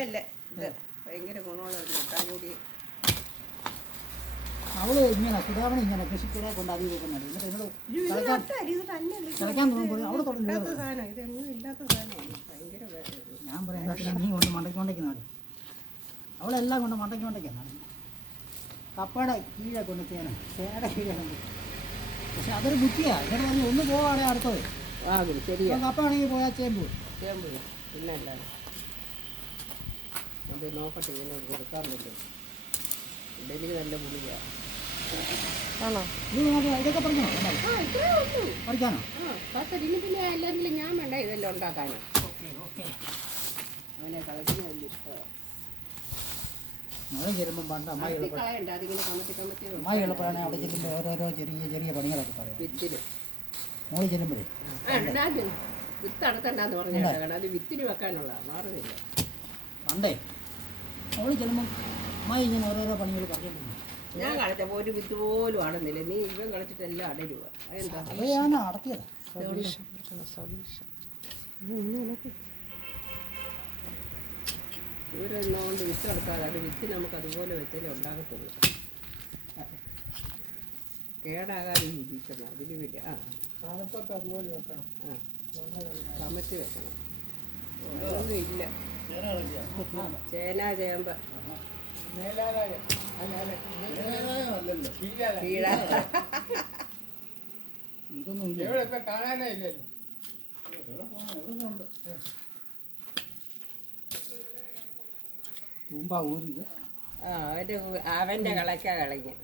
അല്ലേ ഇത് ഭയങ്കര ഗുണമുള്ള ഒരു മുട്ടാഞ്ഞൂടി. അവള് ഇങ്ങനെ സുധാമണി ഇങ്ങനെ കൃഷിക്കിടെ കൊണ്ട് അതി വെക്കുന്നുണ്ട്. എന്നിട്ട് എന്നോട് കളിക്കാൻ തോന്നുമ്പോൾ അവിടെ തുടങ്ങി ഇതൊന്നും ഇല്ലാത്ത സാധനമാണ്. ഭയങ്കര ഞാൻ പറയാം നീ കൊണ്ട് മണ്ടയ്ക്കൊണ്ടയ്ക്കുന്നാണ്. അവളെല്ലാം കൊണ്ട് മണ്ടയ്ക്കൊണ്ടയ്ക്കാണ്. കപ്പയുടെ കീഴെ കൊണ്ട് ചേനയുടെ കീഴെ കൊണ്ട്. പക്ഷെ അതൊരു ബുദ്ധിയാണ്. ഇവിടെ പറഞ്ഞ് ഒന്ന് പോവാണെങ്കിൽ അടുത്തത് ശരിയാ. കപ്പ ആണെങ്കിൽ പോയാൽ ചേമ്പ് പിന്നെ അല്ലാതെ അത് നോക്കട്ടെ ഇതിനോട് കൊടുക്കാൻ പറ്റും. ഡെയിലി നല്ല ഗുളികയാണ്. ആണോ? ഇതൊക്കെ പറഞ്ഞോ പഠിക്കാനോ? ഇനി പിന്നെ എല്ലാവരും ഞാൻ വേണ്ട ഇതെല്ലാം ഉണ്ടാക്കാനോ. അവനെ കളിക്കുന്ന വലിയ ഇഷ്ടമാണ്. മഴ ചെല്ലുമ്പം പണ്ട് കളയണ്ട, അതിങ്ങനെ കമത്തി അമ്മായി എളുപ്പമാണ്. അവിടെ ചെല്ലുമ്പോൾ ഓരോരോ ചെറിയ ചെറിയ പണികളൊക്കെ പറയാം. വിത്തിന് മോളി ചെല്ലുമ്പോഴേ വിത്ത് അടുത്തണ്ടാന്ന് പറഞ്ഞാൽ അത് വിത്തിന് വെക്കാനുള്ള മാറുന്നില്ല. പണ്ടേ മോളി ചെല്ലുമ്പം അമ്മായി ഇങ്ങനെ ഓരോരോ പണികൾ പറഞ്ഞിട്ടുണ്ട്. ഞാൻ കളിച്ചപ്പോൾ ഒരു വിത്ത് പോലും അടന്നില്ല. നീ ഇവൻ കളിച്ചിട്ടെല്ലാം അടരുക. അത് ഞാൻ അടത്തിയത്. ഇവരൊന്നുകൊണ്ട് വിത്ത് നടക്കാതെ അത് വിത്ത് നമുക്ക് അതുപോലെ വെച്ചാലേ ഉണ്ടാകത്തുള്ളൂ. കേടാകാതെ ഇരിക്കണം. അതിന് വേണ്ടി അതുപോലെ വെക്കണം. കമത്തി വെക്കണം. അതൊന്നും ഇല്ല. ചേന ചേമ്പ് ഇതൊന്നും ഇല്ല. തൂമ്പ ഊരി അവൻ്റെ കളയ്ക്കാ കളഞ്ഞ്